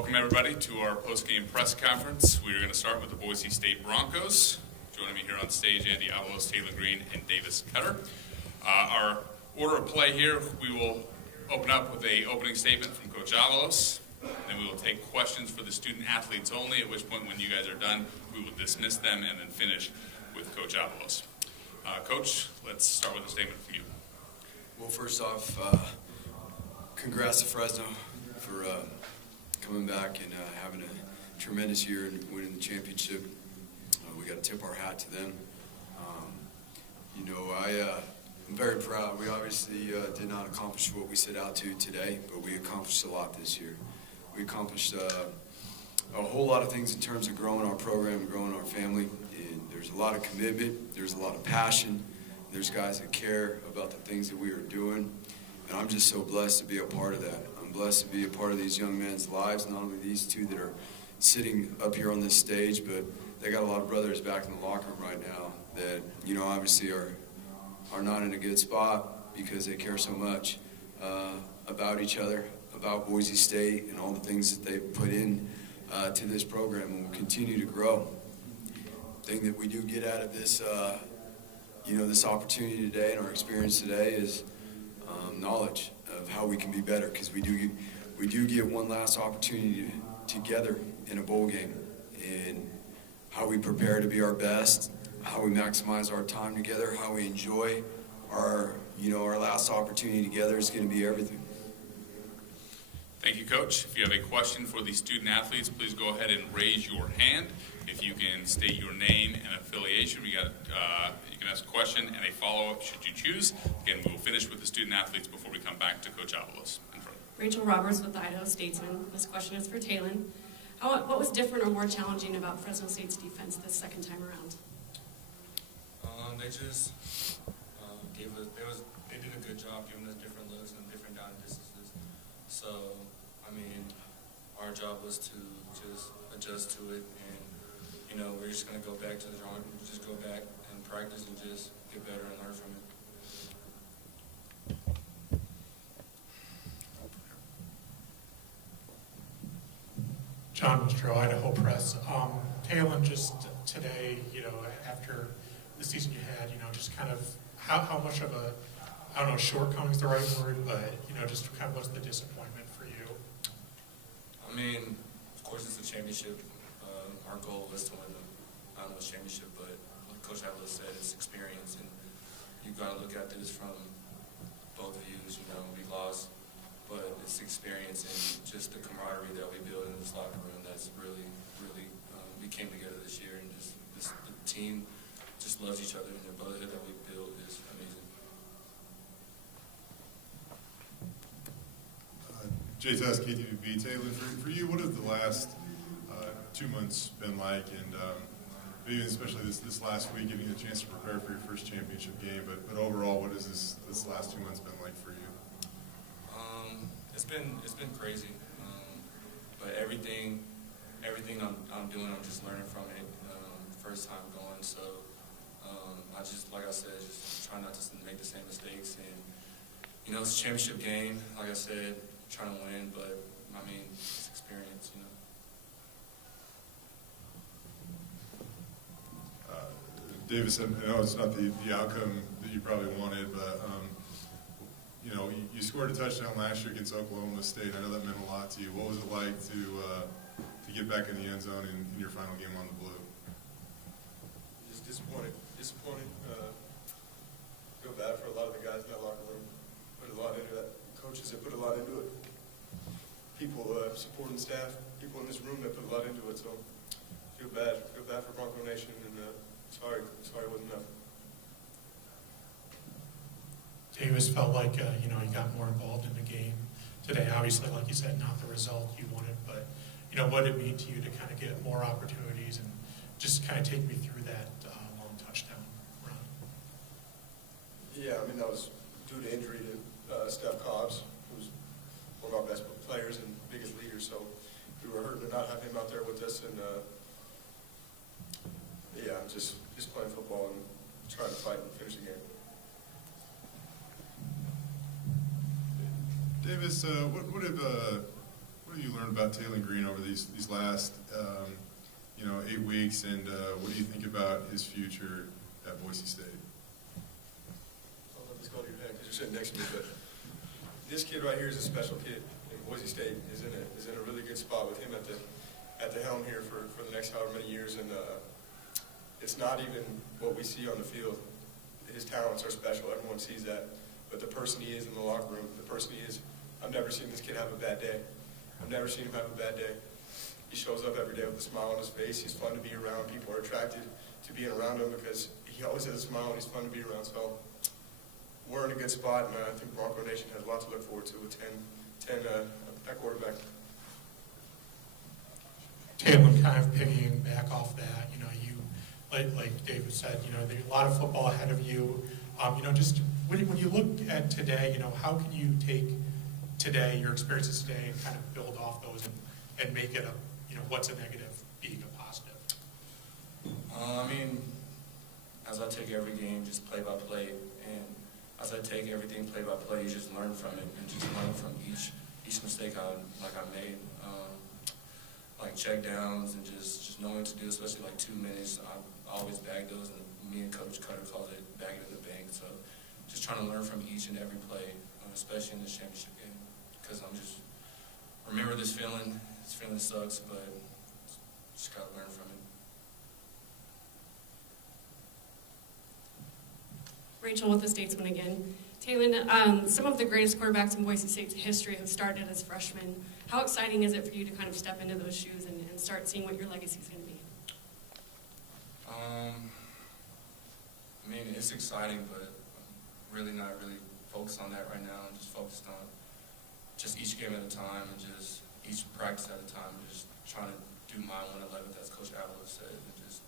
Welcome everybody to our post-game press conference. We are going to start with the Boise State Broncos. Joining me here on stage, Andy Avalos, Taylen Green, and Davis Koetter. Our order of play here, we will open up with an opening statement from Coach Avalos. Then we will take questions for the student athletes only, at which point when you guys are done, we will dismiss them and then finish with Coach Avalos. Coach, let's start with a statement for you. Well, first off, congrats to Fresno for coming back and having a tremendous year and winning the championship. We got to tip our hat to them. I'm very proud. We obviously did not accomplish what we set out to today, but we accomplished a lot this year. We accomplished a whole lot of things in terms of growing our program, growing our family. And there's a lot of commitment. There's a lot of passion. There's guys that care about the things that we are doing. And I'm just so blessed to be a part of that. I'm blessed to be a part of these young men's lives, not only these two that are sitting up here on this stage, but they got a lot of brothers back in the locker room right now that, obviously are not in a good spot because they care so much about each other, about Boise State, and all the things that they've put in to this program, and will continue to grow. The thing that we do get out of this, this opportunity today and our experience today is knowledge of how we can be better, because we do get one last opportunity together in a bowl game, and how we prepare to be our best, how we maximize our time together, how we enjoy our last opportunity together is going to be everything. Thank you, Coach. If you have a question for the student athletes, please go ahead and raise your hand. If you can state your name and affiliation, you can ask a question and a follow-up should you choose. Again, we will finish with the student athletes before we come back to Coach Avalos. Rachel Roberts with the Idaho Statesman. This question is for Taylen. What was different or more challenging about Fresno State's defense this second time around? They just they did a good job giving us different looks and different down distances. So, our job was to just adjust to it, and we're just gonna go back to the drawing, just go back and practice and just get better and learn from it. John Mistro, Idaho Press. Taylen, just today, after the season you had, just kind of how much of a, I don't know, shortcoming is the right word, but, just kind of what's the disappointment for you? Of course it's a championship. Our goal was to win the championship, but like Coach Avalos said, it's experience, and you've got to look at this from both views. We lost, but it's experience and just the camaraderie that we built in this locker room that's really, really, we came together this year, and the team just loves each other, and the brotherhood that we built is amazing. Jay Tess, KTVB. Taylen, for you, what have the last 2 months been like, and maybe especially this last week, giving you a chance to prepare for your first championship game, but overall, what has this last 2 months been like for you? It's been crazy, but everything I'm doing, I'm just learning from it. First time going, so I just, like I said, just try not to make the same mistakes, and it's a championship game. Like I said, trying to win, but it's experience, Davis, I know it's not the outcome that you probably wanted, but you scored a touchdown last year against Oklahoma State. I know that meant a lot to you. What was it like to get back in the end zone in your final game on the blue? Just disappointed. Feel bad for a lot of the guys in that locker room. Put a lot into that. Coaches that put a lot into it. People, supporting staff, people in this room that put a lot into it. So feel bad for Bronco Nation, and sorry it wasn't enough. Davis felt like, you got more involved in the game today. Obviously, like you said, not the result you wanted, but, what did it mean to you to kind of get more opportunities, and just kind of take me through that long touchdown run? Yeah, that was due to injury to Steph Cobbs, who's one of our best players and biggest leaders, so we were hurting to not have him out there with us, and just playing football and trying to fight and finish the game. Davis, what what have you learned about Taylen Green over these last 8 weeks, and what do you think about his future at Boise State? I'll let this go to your head because you're sitting next to me, but this kid right here is a special kid. And Boise State is in a really good spot with him at the helm here for the next however many years. And it's not even what we see on the field. His talents are special. Everyone sees that. But the person he is in the locker room, the person he is, I've never seen this kid have a bad day. I've never seen him have a bad day. He shows up every day with a smile on his face. He's fun to be around. People are attracted to being around him because he always has a smile and he's fun to be around. So we're in a good spot, and I think Bronco Nation has a lot to look forward to with 10 at quarterback. Taylen, kind of piggying back off that, you, like David said, there's a lot of football ahead of you. Just when you look at today, how can you take today, your experiences today, and kind of build off those and make it what's a negative being a positive? As I take every game just play by play, and as I take everything play by play, you just learn from it and just learn from each mistake I made. Like check downs and just knowing what to do, especially like 2 minutes. I always bag those, and me and Coach Koetter calls it bagging in the bank. So just trying to learn from each and every play, especially in this championship game, because I'm just remember this feeling. This feeling sucks, but just gotta learn from it. Rachel with the Statesman again. Taylen, some of the greatest quarterbacks in Boise State's history have started as freshmen. How exciting is it for you to kind of step into those shoes and start seeing what your legacy is going to be? It's exciting, but I'm really not focused on that right now. I'm just focused on just each game at a time and just each practice at a time, and just trying to do my 1/11th, as Coach Avalos said, and just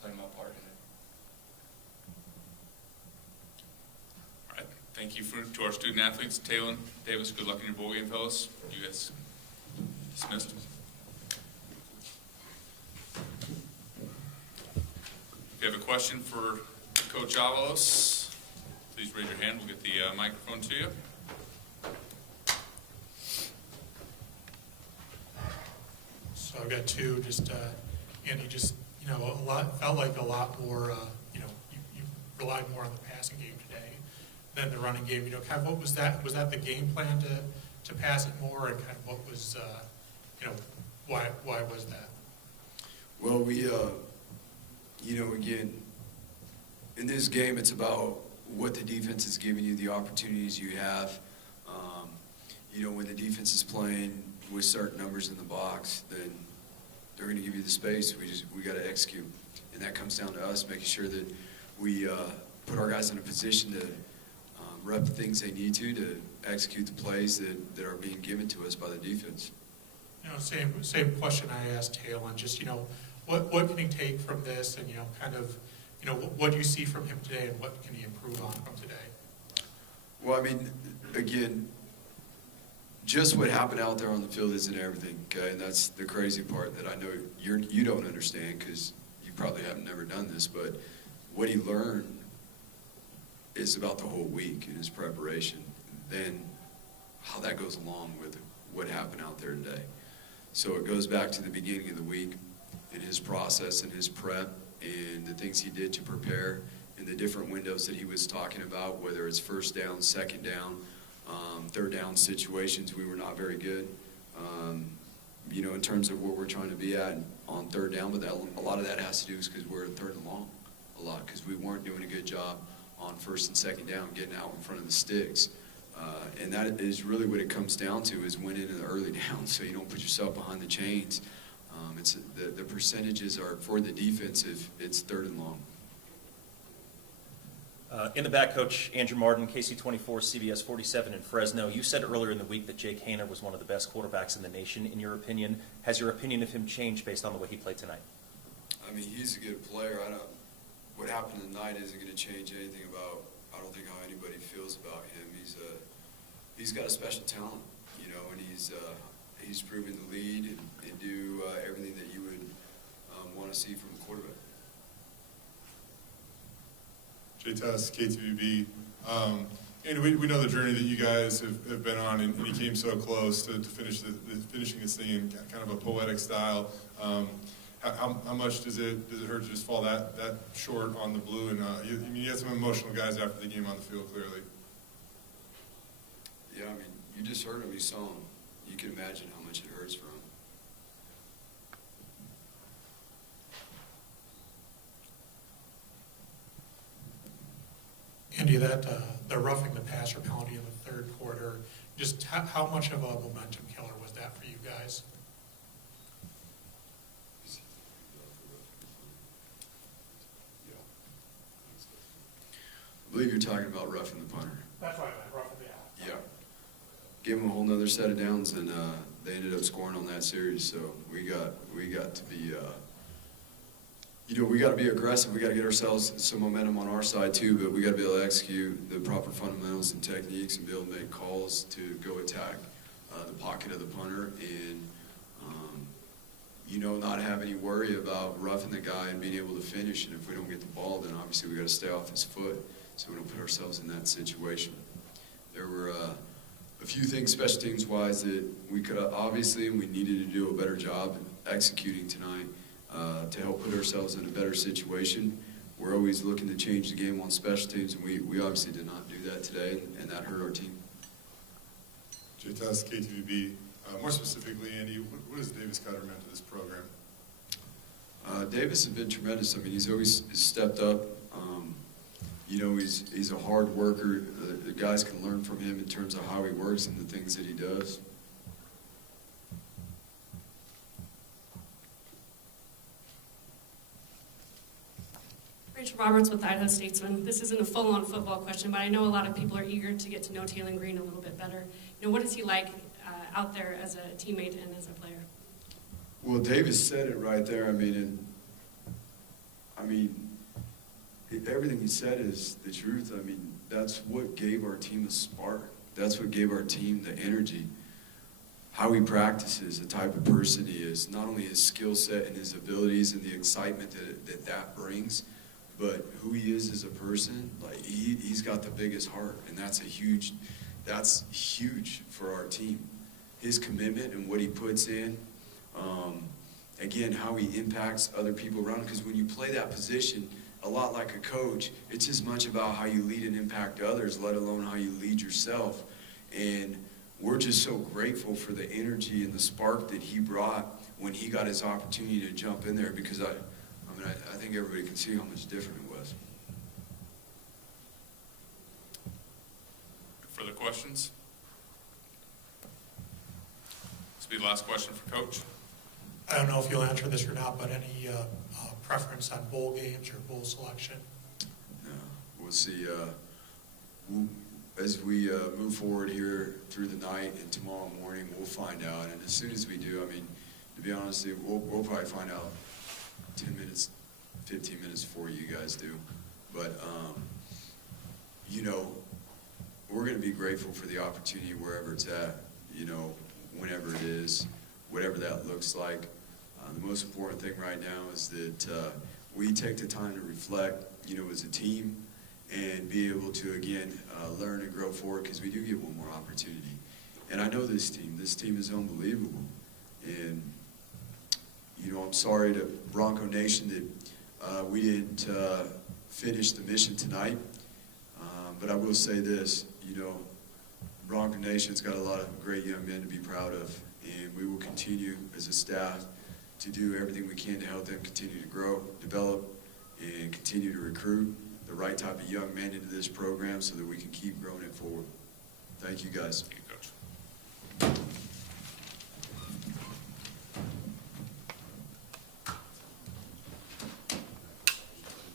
play my part in it. All right. Thank you to our student athletes. Taylen, Davis, good luck in your bowl game, fellas. You guys dismissed. If you have a question for Coach Avalos, please raise your hand. We'll get the microphone to you. So I've got two. Just Andy, felt like a lot more. You relied more on the passing game today than the running game. Kind of what was that? Was that the game plan to pass it more, and kind of what was, why was that? Well, we, again, in this game, it's about what the defense is giving you, the opportunities you have. When the defense is playing with certain numbers in the box, then they're going to give you the space. We got to execute, and that comes down to us making sure that we put our guys in a position to rep the things they need to execute the plays that are being given to us by the defense. Same question I asked Taylen. Just what can he take from this, and what do you see from him today, and what can he improve on from today? Well, again, just what happened out there on the field isn't everything, okay? And that's the crazy part that I know you don't understand, because you probably haven't never done this, but what he learned is about the whole week in his preparation, then how that goes along with what happened out there today. So it goes back to the beginning of the week and his process and his prep and the things he did to prepare and the different windows that he was talking about, whether it's first down, second down, third down situations. We were not very good, in terms of where we're trying to be at on third down, but a lot of that has to do is because we're in third and long a lot, because we weren't doing a good job on first and second down, getting out in front of the sticks. And that is really what it comes down to, is winning in the early down, so you don't put yourself behind the chains. The percentages are for the defensive, it's third and long. In the back, Coach Andrew Martin, KC24, CBS 47 in Fresno. You said earlier in the week that Jake Haener was one of the best quarterbacks in the nation. In your opinion, has your opinion of him changed based on the way he played tonight? He's a good player. What happened tonight isn't going to change anything about, I don't think, how anybody feels about him. He's got a special talent, and he's proven to lead and do everything that you would want to see from a quarterback. Jay Tuss, KTVB. And we know the journey that you guys have been on, and you came so close to finishing this thing in kind of a poetic style. How much does it hurt to just fall that short on the blue? And you had some emotional guys after the game on the field, clearly. Yeah, I mean, you just heard him, you saw him. You can imagine how much it hurts for him. Andy, the roughing the passer penalty in the third quarter, just how much of a momentum killer was that for you guys? I believe you're talking about roughing the punter. That's why I meant roughing the Yeah. Gave them a whole nother set of downs, and they ended up scoring on that series. So we got to be, we got to be aggressive. We got to get ourselves some momentum on our side too, but we got to be able to execute the proper fundamentals and techniques and be able to make calls to go attack the pocket of the punter and, not have any worry about roughing the guy and being able to finish. And if we don't get the ball, then obviously we got to stay off his foot so we don't put ourselves in that situation. There were a few things special teams wise that we could obviously, and we needed to do a better job executing tonight to help put ourselves in a better situation. We're always looking to change the game on special teams, and we obviously did not do that today, and that hurt our team. Jay Tuss, KTVB. More specifically, Andy, what has Davis Koetter meant to this program? Davis has been tremendous. I mean, he's always stepped up. He's a hard worker. The guys can learn from him in terms of how he works and the things that he does. Rachel Roberts with Idaho Statesman. This isn't a full-on football question, but I know a lot of people are eager to get to know Taylen Green a little bit better. What is he like out there as a teammate and as a player? Well, Davis said it right there. Everything he said is the truth. I mean, that's what gave our team a spark. That's what gave our team the energy. How he practices, the type of person he is, not only his skill set and his abilities and the excitement that brings, but who he is as a person. Like he's got the biggest heart, and that's huge for our team. His commitment and what he puts in. Again, how he impacts other people around him. Because when you play that position, a lot like a coach, it's as much about how you lead and impact others, let alone how you lead yourself. And we're just so grateful for the energy and the spark that he brought when he got his opportunity to jump in there. Because I think everybody can see how much different it was. Further questions? This will be the last question for Coach. I don't know if you'll answer this or not, but any preference on bowl games or bowl selection? No, we'll see. As we move forward here through the night and tomorrow morning, we'll find out. And as soon as we do, to be honest, we'll probably find out 10 minutes, 15 minutes before you guys do. But, we're going to be grateful for the opportunity wherever it's at, whenever it is, whatever that looks like. The most important thing right now is that we take the time to reflect, as a team and be able to, again, learn and grow forward because we do get one more opportunity. And I know this team is unbelievable. And, I'm sorry to Bronco Nation that we didn't finish the mission tonight. But I will say this, Bronco Nation's got a lot of great young men to be proud of. And we will continue as a staff to do everything we can to help them continue to grow, develop, and continue to recruit the right type of young men into this program so that we can keep growing it forward. Thank you, guys. Thank you, Coach.